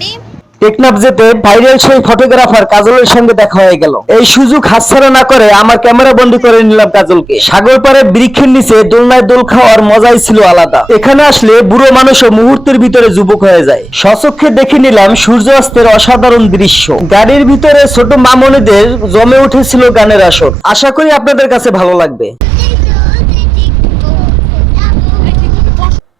Ready. Teknaf যেতে viral সেই photographer কাজলের সঙ্গে দেখা হয়ে গেল। এই সুযোগ হাতছাড়া না করে আমার ক্যামেরা বন্দি করে নিলাম কাজলকে। সাগর পাড়ে বৃক্ষের নিচে দোলনায় দোল খাওয়ার মজাই ছিল আলাদা। এখানে আসলে বুড়ো মানুষও মুহূর্তের ভিতরে যুবক হয়ে যায়। স্বচক্ষে দেখে নিলাম সূর্যাস্তের অসাধারণ দৃশ্য। গাড়ির ভিতরে ছোট মামনিদের জমে উঠেছিল গানের আসর। আশা করি আপনাদের কাছে ভালো লাগবে।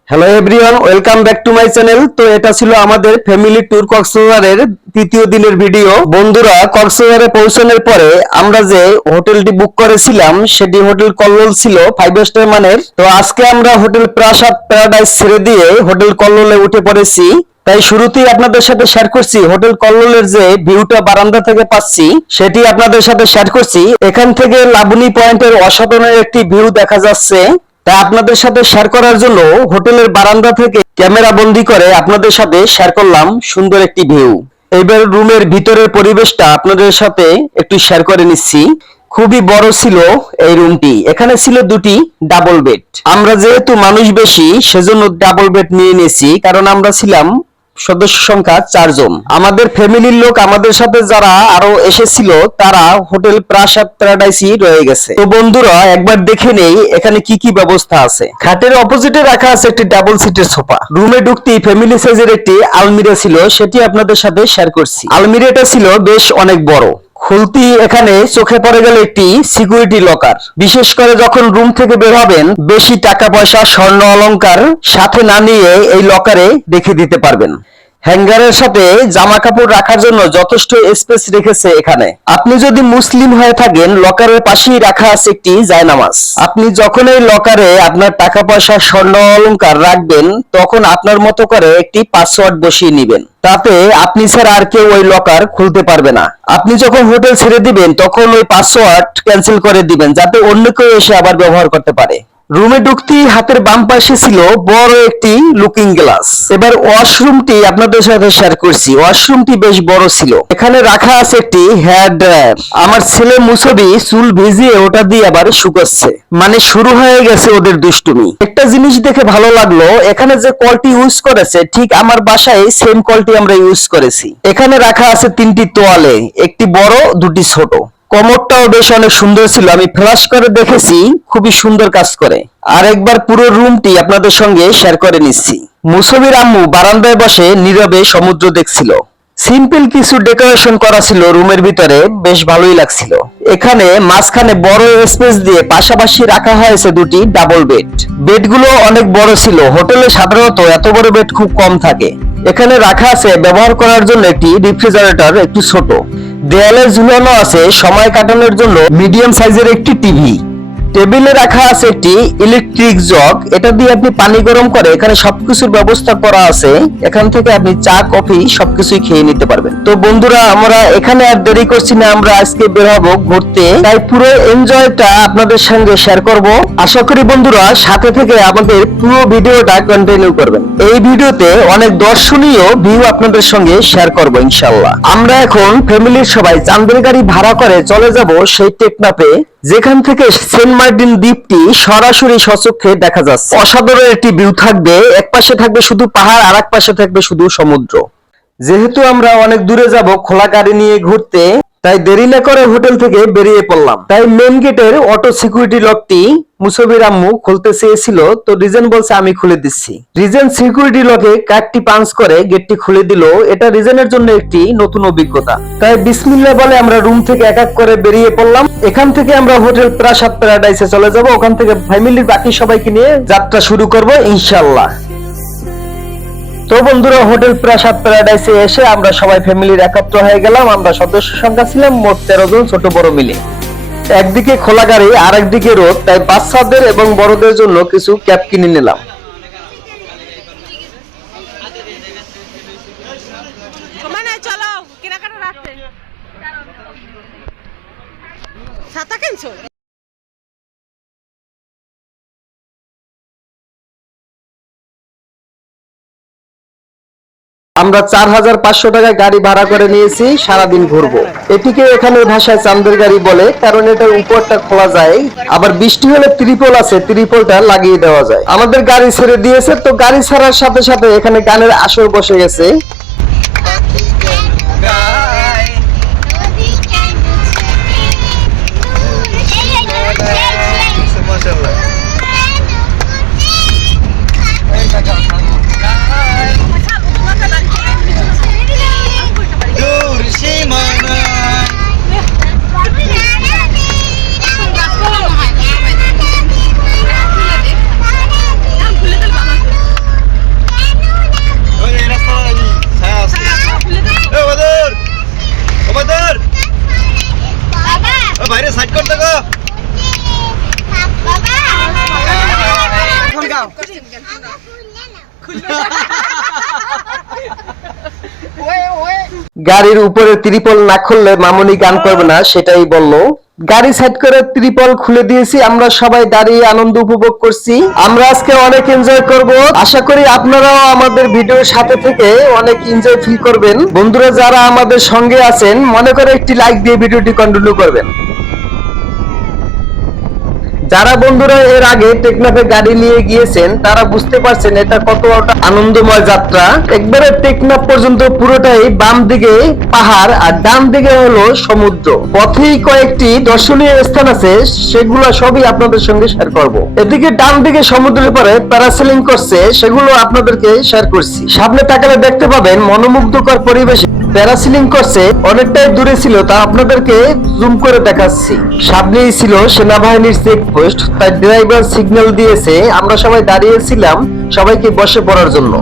Hello everyone, welcome back to my channel. তো এটা ছিল আমাদের ফ্যামিলি ট্যুর কক্সবাজারের তৃতীয় দিনের ভিডিও। বন্ধুরা, কক্সবাজারে পৌঁছানোর পরে আমরা যে হোটেলটি বুক করেছিলাম সেটি হোটেল কল্লোল ছিল 5 স্টার মানের। তো আজকে আমরা হোটেল প্রাসাদ প্যারাডাইস ছেড়ে দিয়ে হোটেল কল্লোলে উঠে পড়েছি। তাই শুরুতেই আপনাদের সাথে শেয়ার করছি হোটেল কল্লোলের যে ভিউটা বারান্দা থেকে পাচ্ছি সেটি আপনাদের সাথে শেয়ার করছি। এখান থেকে লাবণী পয়েন্টের অসাধারণ একটি ভিউ দেখা যাচ্ছে। তা আপনাদের সাথে শেয়ার করার জন্য হোটেলের বারান্দা থেকে ক্যামেরা বন্দি করে আপনাদের সাথে শেয়ার করলাম সুন্দর একটি ভিউ। এবার রুমের ভিতরের পরিবেশটা আপনাদের সাথে একটু শেয়ার করে নিচ্ছি। খুবই বড় ছিল এই রুমটি। এখানে ছিল দুটি ডাবল বেড। আমরা যেহেতু মানুষ বেশি সেজন্য ডাবল বেড নিয়ে নিয়েছি, কারণ আমরা ছিলাম সদস্য সংখ্যা 4 জন। আমাদের ফ্যামিলির লোক আমাদের সাথে যারা আরো এসেছিল তারা হোটেল প্রাসাদ প্যারাডাইসই রয়ে গেছে। তো বন্ধুরা, একবার দেখে নেই এখানে কি কি ব্যবস্থা আছে। খাটের অপোজিটে রাখা আছে একটি ডাবল সিটের সোফা। রুমে ঢুকতেই ফ্যামিলি সাইজের একটি আলমিরা ছিল, সেটি আপনাদের সাথে শেয়ার করছি। আলমিরাটা ছিল বেশ অনেক বড়। খুলতি এখানে চোখে পড়ে গেল একটি সিকিউরিটি লকার। বিশেষ করে যখন রুম থেকে বের হবেন বেশি টাকা পয়সা স্বর্ণ অলংকার সাথে না নিয়ে এই লকারে রেখে দিতে পারবেন। হ্যাঙ্গারের সাথে জামা কাপড় রাখার জন্য যথেষ্ট স্পেস রেখেছে এখানে। আপনি যদি মুসলিম হয়ে থাকেন লকারের পাশেই রাখা আছে একটি জায়নামাজ। আপনি যখন এই লকারে আপনার টাকা পয়সা স্বর্ণ অলংকার রাখবেন তখন আপনার মতো করে একটি পাসওয়ার্ড বসিয়ে নেবেন। তাতে আপনি ছাড়া আর কেউ ওই লকার খুলতে পারবে না। আপনি যখন হোটেল ছেড়ে দিবেন তখন ওই পাসওয়ার্ড ক্যান্সেল করে দিবেন যাতে অন্য কেউ এসে আবার ব্যবহার করতে পারে। রুমে ঢুকতেই হাতের বাম পাশে ছিল বড় একটি লুকিং গ্লাস। এবার ওয়াশরুমটি আপনাদের সাথে শেয়ার করছি। ওয়াশরুমটি বেশ বড় ছিল। এখানে রাখা আছে একটি হেয়ার ড্রায়ার। আমার ছেলে মুসবি চুল ভিজিয়ে ওটা দিয়ে আবার শুকাচ্ছে। মানে শুরু হয়ে গেছে ওদের দুষ্টুমি। একটা জিনিস দেখে ভালো লাগলো, এখানে যে কলটি ইউজ করেছে ঠিক আমার বাসায় সেম কলটি আমরা ইউজ করেছি। এখানে রাখা আছে 3টি তোয়ালে, একটি বড় দুটি ছোট। কমোডটাও বেশ অনেক সুন্দর ছিল। আমি ফ্ল্যাশ করে দেখেছি, খুবই সুন্দর কাজ করে। আর একবার পুরো রুমটি আপনাদের সঙ্গে শেয়ার করে নিচ্ছি। মুসবির আম্মু বারান্দায় বসে নীরবে সমুদ্র দেখছিল। সিম্পল কিছু ডেকোরেশন করা ছিল রুমের ভিতরে, বেশ ভালোই লাগছিল। এখানে মাঝখানে বড় স্পেস দিয়ে পাশাপাশি রাখা হয়েছে দুটি ডাবল বেড। বেডগুলো অনেক বড় ছিল। হোটেলে সাধারণত এত বড় বেড খুব কম থাকে। এখানে রাখা আছে ব্যবহার করার জন্য একটি রেফ্রিজারেটর, একটু ছোট। দেয়ালে ঝুলানো আছে সময় কাটানোর জন্য মিডিয়াম সাইজের একটি টিভি। টেবিলে রাখা আছে একটি ইলেকট্রিক জগ। এটা দিয়ে আপনি পানি গরম করে এখানে সবকিছুর ব্যবস্থা করা আছে। এখান থেকে আপনি চা কফি সবকিছুই খেয়ে নিতে পারবেন। তো বন্ধুরা, আমরা এখানে আর দেরি করছি না, আমরা আজকে বের হবো ঘুরতে। তাই পুরো এনজয়টা আপনাদের সঙ্গে শেয়ার করব। আশা করি বন্ধুরা সাথে থেকে আমাদের পুরো ভিডিওটা কন্টিনিউ করবেন। এই ভিডিওতে অনেক দর্শনীয় ভিউ আপনাদের সঙ্গে শেয়ার করব ইনশাআল্লাহ। আমরা এখন ফ্যামিলির সবাই চাঁদের গাড়ি ভাড়া করে চলে যাব সেই টেকনাফে, যেখান থেকে সেন্ট মার্টিন দ্বীপটি সরাসরি স্বচক্ষে দেখা যাচ্ছে। অসাধারণ একটি ভিউ থাকবে। এক পাশে থাকবে শুধু পাহাড়, আর এক পাশে থাকবে শুধু সমুদ্র। যেহেতু আমরা অনেক দূরে যাব খোলা গাড়ি নিয়ে ঘুরতে, তাই দেরি না করে হোটেল থেকে বেরিয়ে পড়লাম। তাই মেন গেটের অটো সিকিউরিটি লকটি মুসবির আম্মু খুলতে চেয়েছিল, তো রিজেন বলছে আমি খুলে দিচ্ছি। রিজেন সিকিউরিটি লকে কার্ডটি পাঞ্চ করে গেটটি খুলে দিল। এটা রিজেনের জন্য একটি নতুন অভিজ্ঞতা। তাই বিসমিল্লাহ বলে আমরা রুম থেকে এক এক করে বেরিয়ে পড়লাম। এখান থেকে আমরা হোটেল প্রাসাদ প্যারাডাইসে চলে যাব। ওখান থেকে ফ্যামিলির বাকি সবাইকে নিয়ে যাত্রা শুরু করব ইনশাআল্লাহ। তো বন্ধুরা, হোটেল প্রাসাদ প্যারাডাইসে এসে আমরা সবাই ফ্যামিলির একত্র হয়ে গেলাম। আমরা সদস্য সংখ্যা ছিলাম মোট 13 জন, ছোট বড় মিলে। একদিকে খোলা গাড়ি আর একদিকে রোড, তাই বাচ্চাদের এবং বড়দের জন্য কিছু ক্যাপ কিনে নিলাম। চলো কেনাকাটা রাখতে ছাতা কিনছো? আমরা 4500 টাকা গাড়ি ভাড়া করে নিয়েছি, সারাদিন ঘুরবো। এটিকে এখানে ভাষায় চাঁদের গাড়ি বলে, কারণ এটার উপরটা খোলা যায়। আবার বৃষ্টি হলে ত্রিপল আছে, ত্রিপলটা লাগিয়ে দেওয়া যায়। আমাদের গাড়ি ছেড়ে দিয়েছে, তো গাড়ি ছাড়ার সাথে সাথে এখানে গানের আসর বসে গেছে। পাখি কেন গায় মাশাআল্লাহ দূর সীমানায় ওই রাস্তা লাগি ছায়া আছে এ বাদর ও বাদর বাবা ও বাইরে সাইড করতে গো বাবা এখন গাও গাড়ির উপরে ত্রিপল না খুললে মামুনি গান করবে না, সেটাই বললো। গাড়ি সাইড করে ত্রিপল খুলে দিয়েছি, আমরা সবাই দাঁড়িয়ে আনন্দ উপভোগ করছি। আমরা আজকে অনেক এনজয় করব, আশা করি আপনারাও আমাদের ভিডিওর সাথে থেকে অনেক এনজয় ফিল করবেন। বন্ধুরা যারা আমাদের সঙ্গে আছেন মনে করে একটি লাইক দিয়ে ভিডিওটি কন্টিনিউ করবেন। যারা বন্ধুরা এর আগে টেকনাফে গাড়ি নিয়ে গিয়েছেন তারা বুঝতে পারছেন এটা কতটা আনন্দময় যাত্রা। একবারে টেকনাফ পর্যন্ত পুরোটাই বাম দিকে পাহাড় আর ডান দিকে হলো সমুদ্র। পথেই কয়েকটি দর্শনীয় স্থান আছে, সেগুলো সবই আপনাদের সঙ্গে শেয়ার করব। এদিকে ডান দিকে সমুদ্রের পরে প্যারাসেলিং করছে, সেগুলো আপনাদেরকে শেয়ার করছি। সামনে তাকালে দেখতে পাবেন মনোমুগ্ধকর পরিবেশে প্যারাসিলিং করছে, অনেকটাই দূরে ছিল, তা আপনাদেরকে জুম করে দেখাচ্ছি। সামনেই ছিল সেনাবাহিনীর চেকপোস্ট, তাই ড্রাইভার সিগন্যাল দিয়েছে। আমরা সবাই দাঁড়িয়েছিলাম সবাইকে বসে পড়ার জন্য।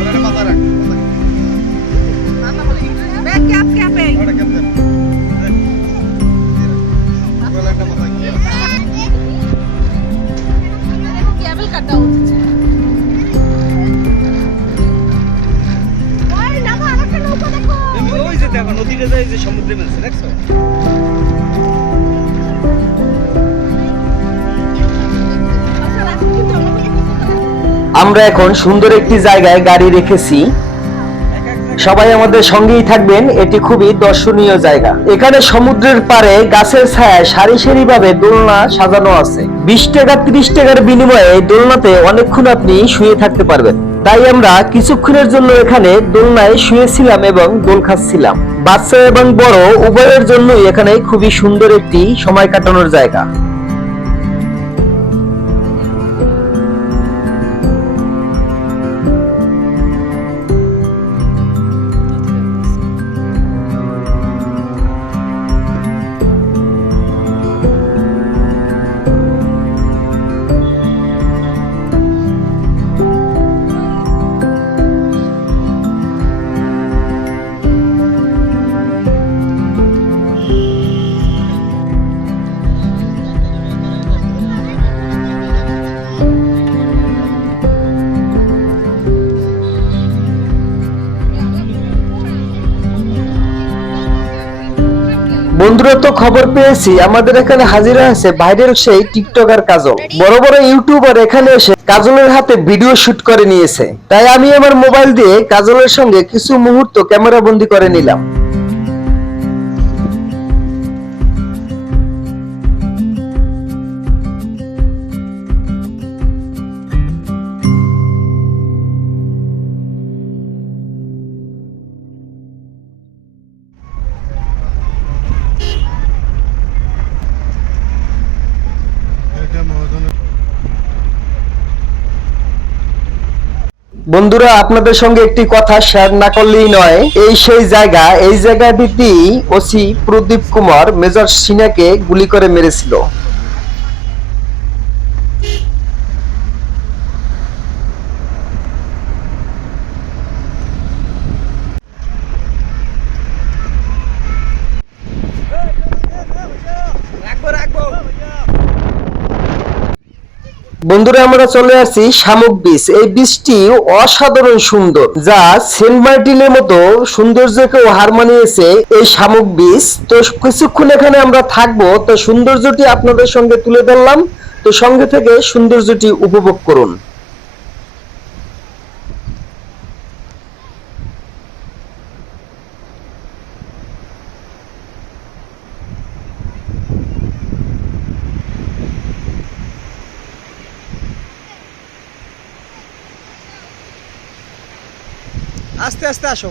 ওরে মাথা রাখ ব্যাগ ক্যাপ ক্যাপে ওটা কেমন গলাটা মাথা কি কেবল কাটা উচিত ওই না আরেকটা নৌকা দেখো তুমি ওই যে দেখো নদীতে যায় যে সমুদ্রে মিলছে দেখছো আমরা এখন সুন্দর একটি জায়গায় গাড়ি রেখেছি, সবাই আমাদের সঙ্গেই থাকবেন। এটি খুবই দর্শনীয় জায়গা। এখানে সমুদ্রের পাড়ে গাছের ছায়ায় সারি সারি ভাবে দোলনা সাজানো আছে। 20 টাকা 30 টাকার বিনিময়ে এই দোলনাতে অনেকক্ষণ আপনি শুয়ে থাকতে পারবেন। তাই আমরা কিছুক্ষণের জন্য এখানে দোলনায় শুয়েছিলাম এবং দোল খাচ্ছিলাম। বাচ্চা এবং বড় উভয়ের জন্যই এখানে খুবই সুন্দর একটি সময় কাটানোর জায়গা। বন্ধুরা তো খবর পেয়েছি আমাদের এখানে হাজিরা আছে ভাইরাল সেই টিকটকার কাজল। বড় বড় ইউটিউবার এখানে এসে কাজলের হাতে ভিডিও শুট করে নিয়েছে, তাই আমি আমার মোবাইল দিয়ে কাজলের সঙ্গে কিছু মুহূর্ত ক্যামেরা বন্দি করে নিলাম। বন্ধুরা আপনাদের সঙ্গে একটি কথা শেয়ার না করলেই নয়, এই সেই জায়গা, এই জায়গাটিতেই ওসি প্রদীপ কুমার মেজর সিনহাকে গুলি করে মেরেছিল। বন্ধুরা আমরা চলে আসছি শামুক বীচ। এই বীচটি অসাধারণ সুন্দর, যা সেন্ট মার্টিনের মতো সৌন্দর্যকেও হার মানিয়েছে এই শামুক বীচ। তো কিছুক্ষণ এখানে আমরা থাকবো, তো সৌন্দর্যটি আপনাদের সঙ্গে তুলে ধরলাম। তো সঙ্গে থেকে সৌন্দর্যটি উপভোগ করুন। আস্তে আস্তে আসো।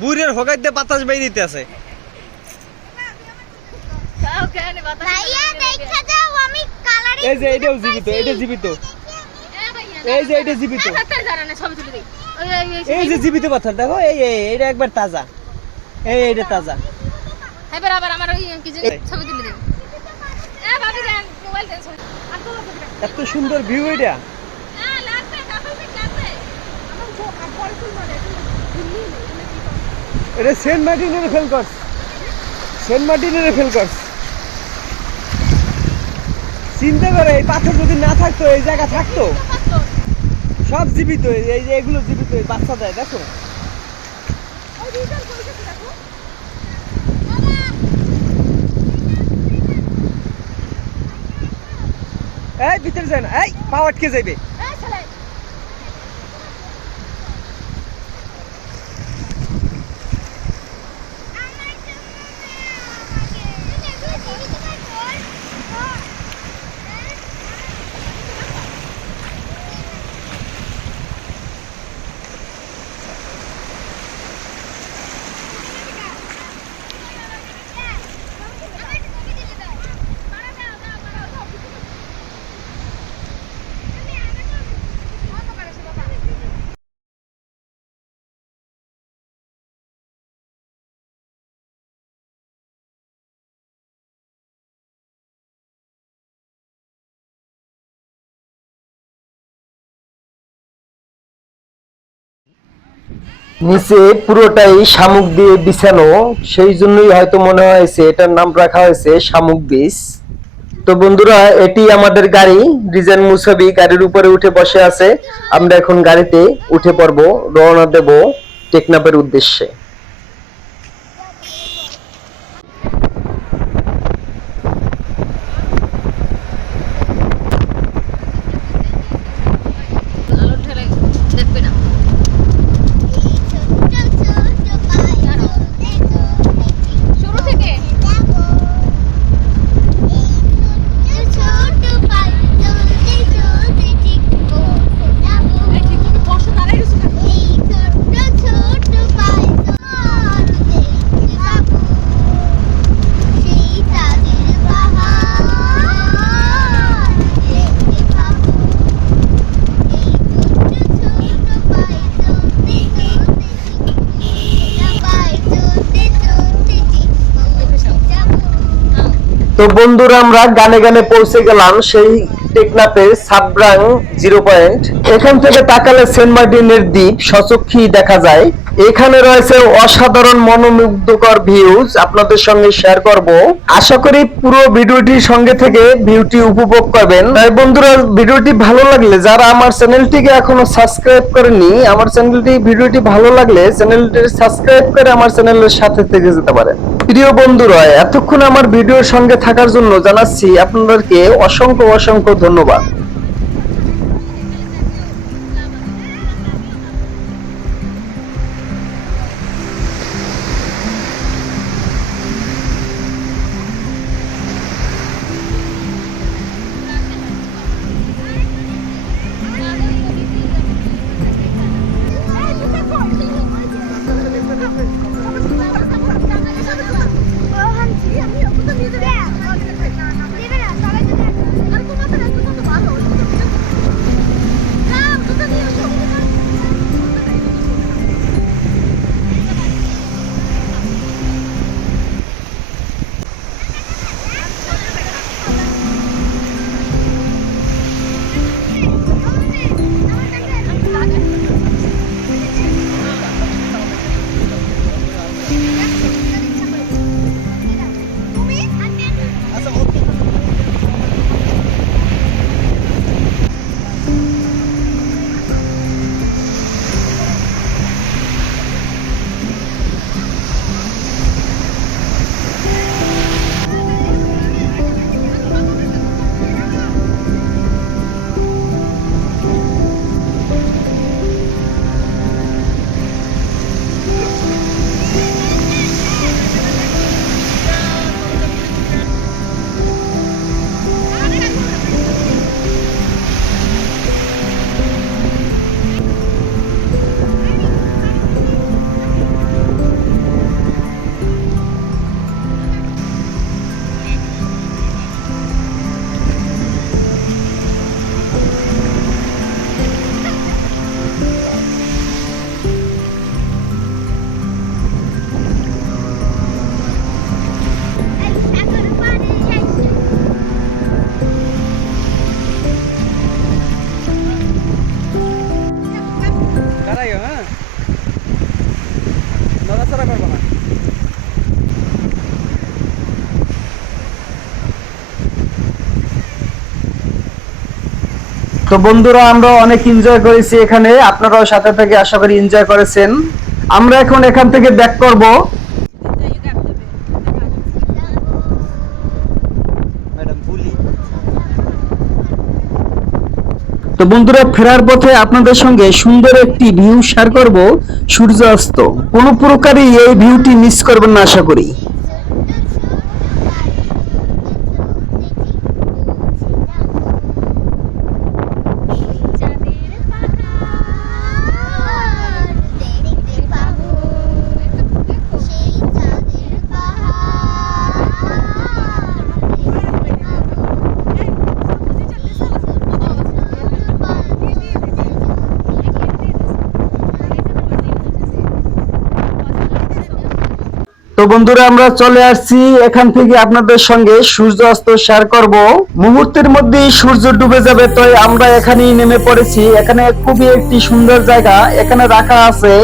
বুড়ের হোগাই দিয়ে বাতাস বেই দিতে আছে। ভাইয়া দেখা যাও আমি কালারিং এই যে এটাও জীবিত, এটা জীবিত, এই যে এটা জীবিত, এই যে জীবিত পাথর দেখো, এই এটা একবার তাজা, এই এটা তাজা। এবার আবার আমার ওই কিছু ছবি তুলে দিন। ভাবি দেন মোবাইল দেন ছবি। আর তো এত সুন্দর ভিউ এটা। লাগবে কাপড় লাগবে। আমার বড় ফুল মানে দিল্লি এটা সেন্ট মার্টিনের ফেল করস, সেন্ট মার্টিনের ফেল করস। চিন্তা করে এই পাথর যদি না থাকতো, এই জায়গা থাকতো, সব জীবিত, এই যে এগুলো জীবিত, এই বাচ্চা দেয় দেখো। এই ভিতরে যায় না, এই পা আটকে যাইবে। নিচে পুরোটাই শামুক দিয়ে বিছানো, সেই জন্যই হয়তো মনে হয়েছে এটার নাম রাখা হয়েছে শামুক বিচ। তো বন্ধুরা, এটি আমাদের গাড়ি, রিজান মুসাবি গাড়ির উপরে উঠে বসে আছে। আমরা এখন গাড়িতে উঠে পড়ব, রওনা দেব টেকনাফের উদ্দেশ্যে। আলো ঠেলে দেখবে না। শুরু থেকে বসো দাঁড়াই রয়েছে তো বন্ধুরা, আমরা গানে গানে পৌঁছে গেলাম সেই টেকনাফের সাবরাং 0 পয়েন্ট। এখান থেকে তাকালে সেন্ট মার্টিনের দ্বীপ সচক্ষে দেখা যায়। এখানে রয়েছে অসাধারণ মনোমুগ্ধকর ভিউজ, আপনাদের সঙ্গে শেয়ার করব। আশা করি পুরো ভিডিওটির সঙ্গে থেকে ভিউটি উপভোগ করবেন। তাই বন্ধুরা, ভিডিওটি ভালো লাগলে, যারা আমার চ্যানেলটিকে এখনো সাবস্ক্রাইব করেননি, আমার চ্যানেলটি, ভিডিওটি ভালো লাগলে চ্যানেলটি সাবস্ক্রাইব করে আমার চ্যানেলের সাথে থেকে যেতে পারেন। প্রিয় বন্ধুরা, এতক্ষণ আমার ভিডিওর সঙ্গে থাকার জন্য জানাচ্ছি আপনাদেরকে অসংখ্য অসংখ্য ধন্যবাদ। আমি তো বন্ধুরা আমরা অনেক এনজয় করেছি এখানে, আপনারাও সাথে থেকে আশা করি এনজয় করেছেন। আমরা এখন এখান থেকে ব্যাক করব। ম্যাডাম ভুলি তো বন্ধুরা ফেরার পথে আপনাদের সঙ্গে সুন্দর একটি ভিউ শেয়ার করব, সূর্যাস্ত। কোনো প্রকারই এই ভিউটি মিস করবেন না আশা করি। দেখতে পাবো সেই চাঁদের তো বন্ধুরা আমরা চলে আসছি, এখান থেকে আপনাদের সঙ্গে সূর্যাস্ত শেয়ার করব। মুহূর্তের মধ্যেই সূর্য ডুবে যাবে, তাই আমরা এখানেই নেমে পড়েছি। এখানে খুবই একটি সুন্দর জায়গা, এখানে রাখা আছে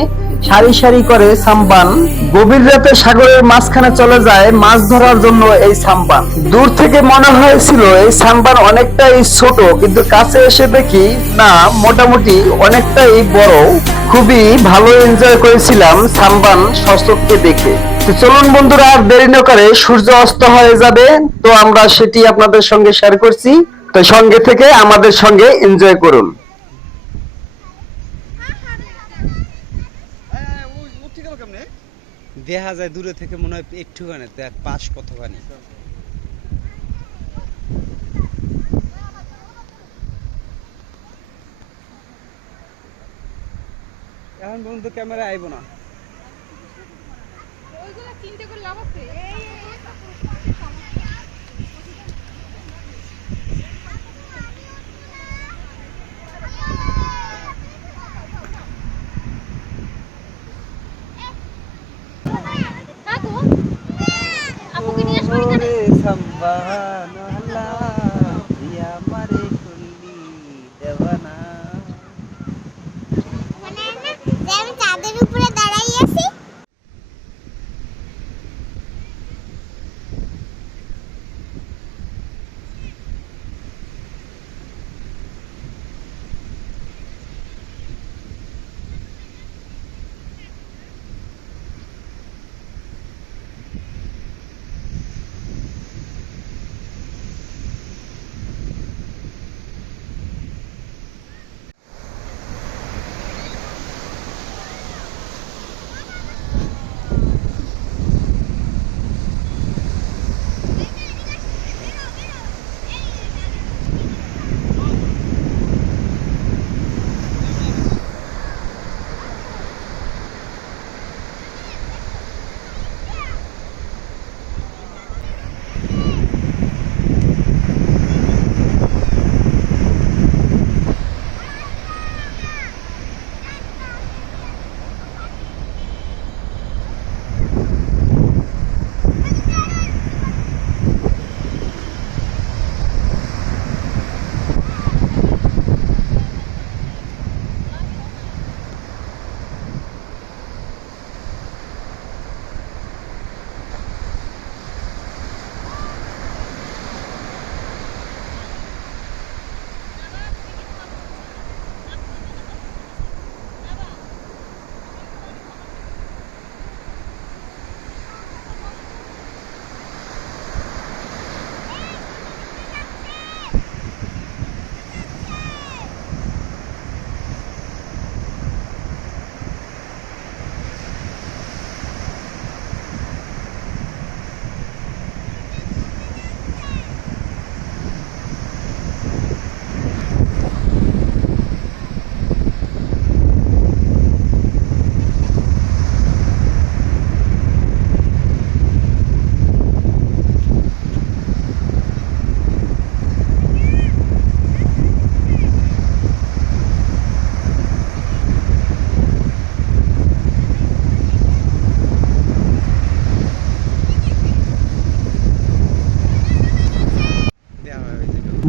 সারি সারি করে সাম্পান। গভীর রাতে সাগরের মাঝখানে চলে যায় মাছ ধরার জন্য এই সাম্পান। দূর থেকে মনে হয়েছিল এই সাম্পান অনেকটাই ছোট, কিন্তু কাছে এসে দেখি না, মোটামুটি অনেকটাই বড়। খুবই ভালো এনজয় করেছিলাম সাম্পান সচক্ষে দেখে। তো চলুন বন্ধুরা আর দেরি না করে, সূর্য অস্ত হয়ে যাবে, তো আমরা সেটি আপনাদের সঙ্গে শেয়ার করছি। তো সঙ্গে থেকে আমাদের সঙ্গে এনজয় করুন। উঠতে গেল কেমনে? দেখা যায় দূরে থেকে মনে হয় একটুখানি দেখ পাশ কতখানি। এখন পর্যন্ত ক্যামেরা আইব না। ওইগুলো চিন্তা করে লাভ আছে? কাকু, আপুকে নিয়ে আসবো এখানে? ওরে সাম্বাহানাল্লাহ, ইয়া আমারে কুল্লি দেওয়ানা। মানে না যে আমি চাঁদের উপরে দাঁড়াই আছি।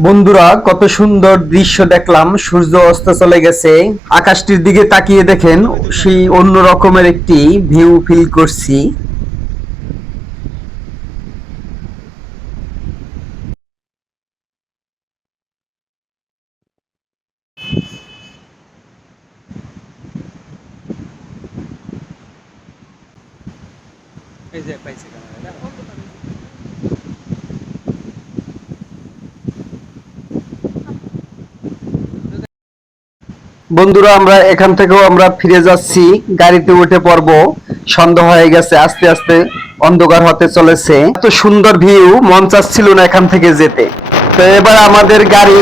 বন্ধুরা কত সুন্দর দৃশ্য দেখলাম, সূর্য অস্ত চলে গেছে। আকাশটির দিকে তাকিয়ে দেখেন, সেই অন্য রকমের একটি ভিউ ফিল করছি। এই যে পাইছি ক্যামেরা দেখো। বন্ধুরা আমরা এখান থেকেও আমরা ফিরে যাচ্ছি, গাড়িতে উঠে পড়ব। সন্ধ্যা হয়ে গেছে, আস্তে আস্তে অন্ধকার হতে চলেছে। এত সুন্দর ভিউ, মন চাচ্ছিল না এখান থেকে যেতে। তো এবার আমাদের গাড়ি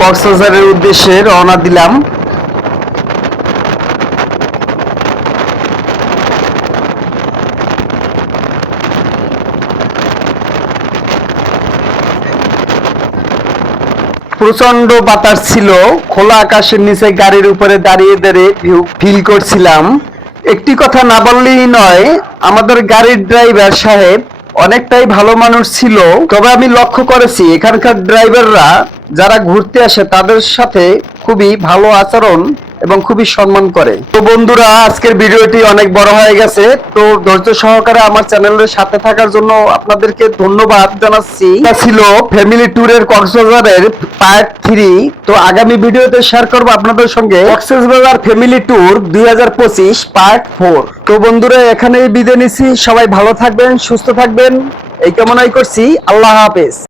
কক্সবাজারের উদ্দেশ্যে রওনা দিলাম। প্রচন্ড বাতাস ছিল, খোলা আকাশের নিচে গাড়ির উপরে দাঁড়িয়ে দাঁড়িয়ে ভিউ ফিল করছিলাম। একটি কথা না বললেই নয়, আমাদের গাড়ির ড্রাইভার সাহেব অনেকটাই ভালো মানুষ ছিল। তবে আমি লক্ষ্য করেছি এখানকার ড্রাইভাররা যারা ঘুরতে আসে তাদের সাথে খুবই ভালো আচরণ এবং খুবই সম্মান করে। তো বন্ধুরা আজকের ভিডিওটি অনেক বড় হয়ে গেছে, তো ধৈর্য সহকারে আমার চ্যানেলের সাথে থাকার জন্য আপনাদেরকে ধন্যবাদ জানাচ্ছি। এটা ছিল ফ্যামিলি ট্যুরের কক্সবাজারের পার্ট 3। তো আগামী ভিডিওতে শেয়ার করব আপনাদের সঙ্গে কক্সবাজার ফ্যামিলি ট্যুর 2025 পার্ট 4। তো বন্ধুরা এখানেই বিদায় নিচ্ছি, সবাই ভালো থাকবেন, সুস্থ থাকবেন এই কামনাই করছি। আল্লাহ হাফেজ।